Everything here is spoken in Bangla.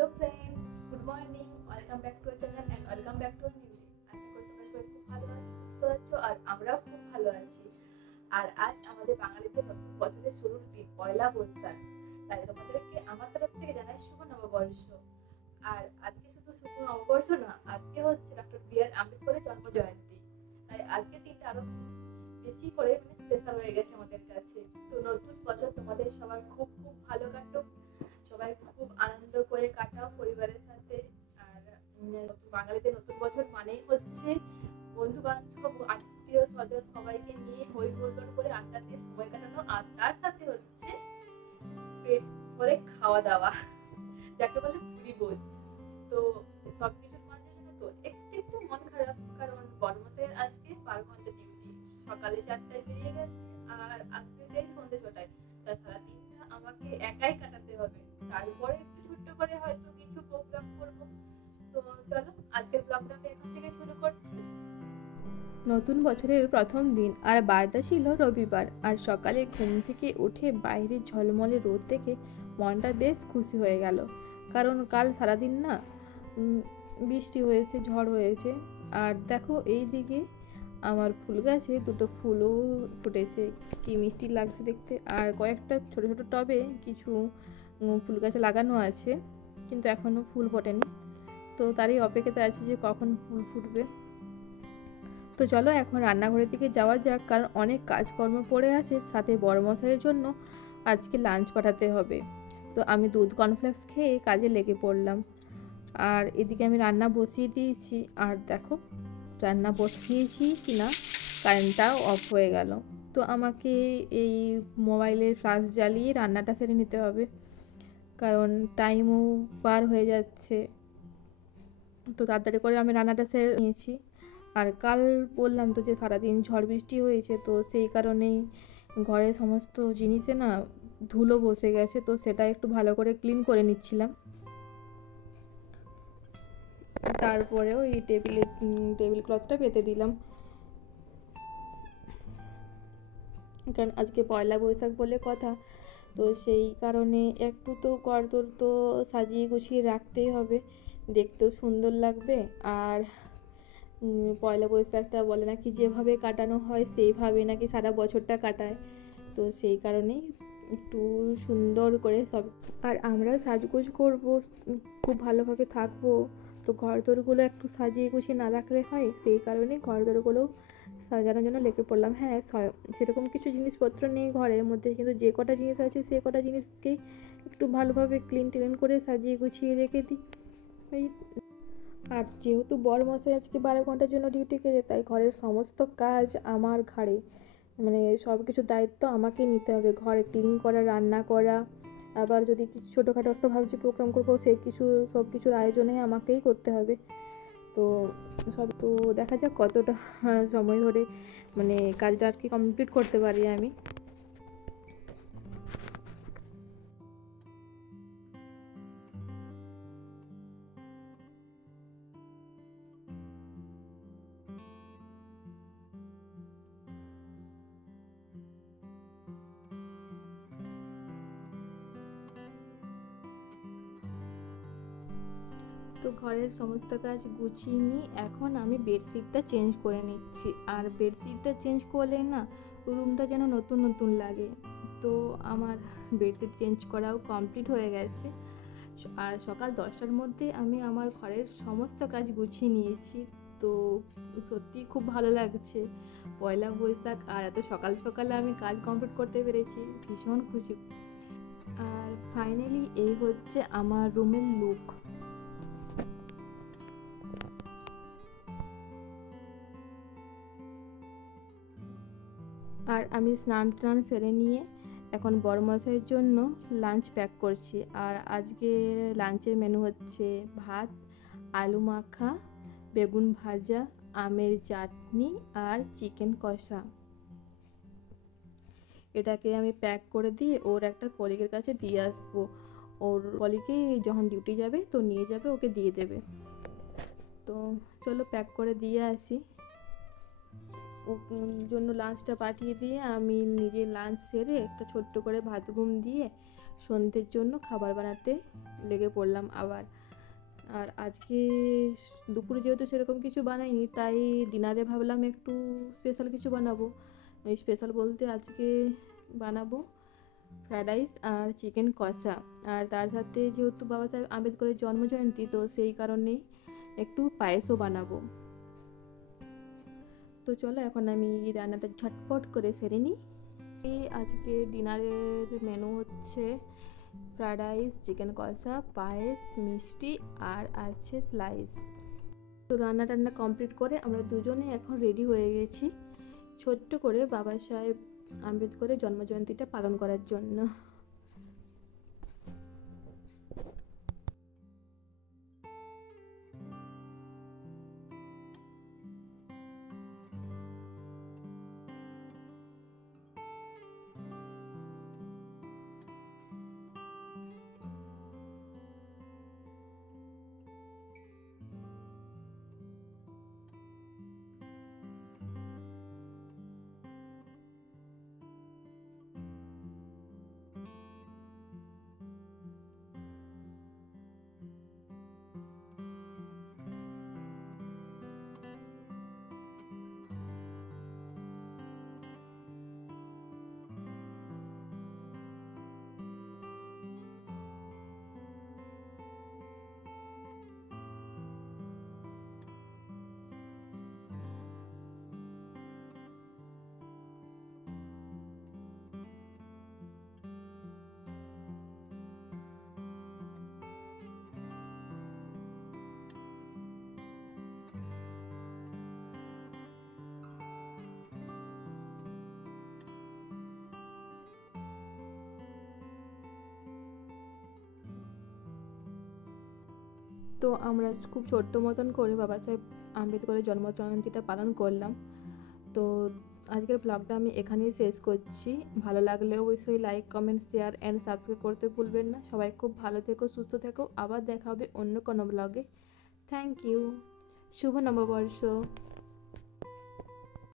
Hello friends, good morning. Welcome back to our channel and welcome back to our new day. আশা করি তোমরা সবাই খুব ভালো আছো, সুস্থ আছো, আর আমরাও খুব ভালো আছি। আর আজ আমাদের বাঙালিদের নতুন বছরের শুরুর দিন, পয়লা বৈশাখ। তাই তোমাদেরকে আমার তরফ থেকে জানাই শুভ নববর্ষ। আর আজকে শুধু শুভ নববর্ষ না, আজকে হচ্ছে ডক্টর বি.আর. আম্বেদকরের জন্ম জয়ন্তী। তাই আজকে দিনটা আরো বেশি করে স্পেশাল হয়ে গেছে আমাদের কাছে। তো নতুন বছর তোমাদের সবার খুব খুব ভালো কাটুক, সবাই খুব আনন্দ করে কাটাও পরিবারের সাথে। আর বাঙালিদের নতুন বছর মানেই হচ্ছে বন্ধু বান্ধব, আত্মীয় স্বজন সবাইকে নিয়ে হই হুল্লোড় করে আড্ডা দিয়ে সময় কাটানো, আর তার সাথে হচ্ছে পেট ভরে খাওয়া দাওয়া, যাকে বলে ভুরি ভোজ। তো সবকিছুর মাঝে জানো তো একটু একটু মন খারাপ, কারণ বড়মশাইয়ের আজকে পারমানেন্ট ডিউটি, সকালে 4টায় বেরিয়ে গেছে আর আজকে সেই সন্ধ্যে 6টায়। তাই সারা দিনটা আমাকে একাই কাটাতে হবে। তারপরে একটু ছোট্ট করে হয়তো কিছু প্রোগ্রাম করবো। তো চলো আজকের ব্লগটা আমি এখন থেকে শুরু করছি। নতুন বছরের প্রথম দিন, আর বারটা ছিল রবিবার। আর সকালে ঘুম থেকে উঠে বাইরে ঝলমলে রোদ দেখে মনটা বেশ খুশি হয়ে গেল। কারণ কাল সারাদিন না বৃষ্টি হয়েছে, ঝড় হয়েছে। আর দেখো এই দিকে আমার ফুল গাছে দুটো ফুলও ফুটেছে, কি মিষ্টি লাগছে দেখতে। আর কয়েকটা ছোট ছোট টবে কিছু ফুল গাছে লাগানো আছে, কিন্তু এখনও ফুল ফোটেনি। তো তারই অপেক্ষাতে আছে যে কখন ফুল ফুটবে। তো চলো এখন রান্নাঘরের দিকে যাওয়া যাক, কারণ অনেক কাজকর্ম পড়ে আছে, সাথে বড়মশাইয়ের জন্য আজকে লাঞ্চ পাঠাতে হবে। তো আমি দুধ কর্নফ্লেক্স খেয়ে কাজে লেগে পড়লাম। আর এদিকে আমি রান্না বসিয়ে দিয়েছি। আর দেখো রান্না বসিয়েছি কিনা কারেন্টটাও অফ হয়ে গেল। তো আমাকে এই মোবাইলের ফ্লাশ জ্বালিয়ে রান্নাটা সেরে নিতে হবে, কারণ টাইমও পার হয়ে যাচ্ছে। তো তাড়াতাড়ি করে আমি রান্নাটা সেরে নিয়েছি। আর কাল বললাম তো যে সারাদিন ঝড় বৃষ্টি হয়েছে, তো সেই কারণেই ঘরের সমস্ত জিনিসে না ধুলো বসে গেছে, তো সেটা একটু ভালো করে ক্লিন করে নিচ্ছিলাম। তারপরেও এই টেবিল ক্লথটা পেতে দিলাম, কারণ আজকে পয়লা বৈশাখ বলে কথা। তো সেই কারণে একটু তো ঘরদোর তো সাজিয়ে গুছিয়ে রাখতেই হবে, দেখতেও সুন্দর লাগবে। আর পয়লা বৈশাখটা বলে নাকি যেভাবে কাটানো হয় সেইভাবে নাকি সারা বছরটা কাটায়। তো সেই কারণেই একটু সুন্দর করে সব, আর আমরা সাজগোজ করবো, খুব ভালোভাবে থাকবো। তো ঘরদোরগুলো একটু সাজিয়ে গুছিয়ে না রাখলে হয়, সেই কারণে ঘরদোরগুলো সাজানোর জন্য লেগে পড়লাম। হ্যাঁ, সেরকম কিছু জিনিসপত্র নেই ঘরের মধ্যে, কিন্তু যে কটা জিনিস আছে সে কটা জিনিসকেই একটু ভালোভাবে ক্লিন করে সাজিয়ে গুছিয়ে রেখে দিই। আর যেহেতু বড়মশাই আজকে 12 ঘন্টার জন্য ডিউটি গেছে, তাই ঘরের সমস্ত কাজ আমার ঘাড়ে, মানে সব কিছু দায়িত্ব আমাকেই নিতে হবে। ঘরে ক্লিন করা, রান্না করা, আবার যদি কিছু ছোটোখাটো একটা ভাবছি প্রোগ্রাম করবো, সব কিছুর আয়োজনে আমাকেই করতে হবে। তো তো দেখা যাক কতটা সময় ধরে মানে কাজটা আর কি কমপ্লিট করতে পারি আমি। তো ঘরের সমস্ত কাজ গুছিয়ে নিয়ে এখন আমি বেডশিটটা চেঞ্জ করে নিচ্ছি। আর বেডশিটটা চেঞ্জ করলে না রুমটা যেন নতুন নতুন লাগে। তো আমার বেডশিট চেঞ্জ করাও কমপ্লিট হয়ে গেছে। আর সকাল 10টার মধ্যে আমি আমার ঘরের সমস্ত কাজ গুছিয়ে নিয়েছি। তো সত্যি খুব ভালো লাগছে পয়লা বৈশাখ, আর এত সকাল সকালে আমি কাজ কমপ্লিট করতে পেরেছি, ভীষণ খুশি। আর ফাইনালি এই হচ্ছে আমার রুমের লুক। আর আমি স্নান টান সেরে নিয়ে এখন বড়মশাইয়ের জন্য লাঞ্চ প্যাক করছি। আর আজকে লাঞ্চের মেনু হচ্ছে ভাত, আলু মাখা, বেগুন ভাজা, আমের চাটনি আর চিকেন কষা। এটাকে আমি প্যাক করে দিয়ে ওর একটা কলিগের কাছে দিয়ে আসবো। ওর কলিগে যখন ডিউটি যাবে তো নিয়ে যাবে, ওকে দিয়ে দেবে। তো চলো প্যাক করে দিয়ে আসি। জন্য লাঞ্চটা পাঠিয়ে দিয়ে আমি নিজে লাঞ্চ সেরে একটা ছোট্ট করে ভাত ঘুম দিয়ে সন্ধ্যের জন্য খাবার বানাতে লেগে পড়লাম আবার। আর আজকে দুপুরে যেহেতু সেরকম কিছু বানাইনি, তাই ডিনারে ভাবলাম একটু স্পেশাল কিছু বানাবো। ওই স্পেশাল বলতে আজকে বানাবো ফ্রায়েড রাইস আর চিকেন কষা। আর তার সাথে যেহেতু বাবা সাহেব আম্বেদকরের জন্মজয়ন্তী, তো সেই কারণেই একটু পায়েসও বানাবো। তো চলো এখন আমি রান্নাটা ঝটপট করে সেরে নিই। আজকে ডিনারের মেনু হচ্ছে ফ্রায়েড রাইস, চিকেন কষা, পায়েস, মিষ্টি আর আছে স্লাইস। তো রান্না টান্না কমপ্লিট করে আমরা দুজনে এখন রেডি হয়ে গেছি ছোট্ট করে বাবা সাহেব আম্বেদকরের জন্মজয়ন্তীটা পালন করার জন্য। তো আমরা খুব ছোট্ট মতন করে বাবা সাহেব আম্বেদকরের জন্মজয়ন্তীটা পালন করলাম। তো আজকের ব্লগটা আমি এখানেই শেষ করছি। ভালো লাগলে অবশ্যই like, comment, share and subscribe করতে ভুলবেন না। সবাই খুব ভালো থেকো, সুস্থ থেকো। আবার দেখা হবে অন্য কোনো ব্লগে। Thank you. শুভ নববর্ষ।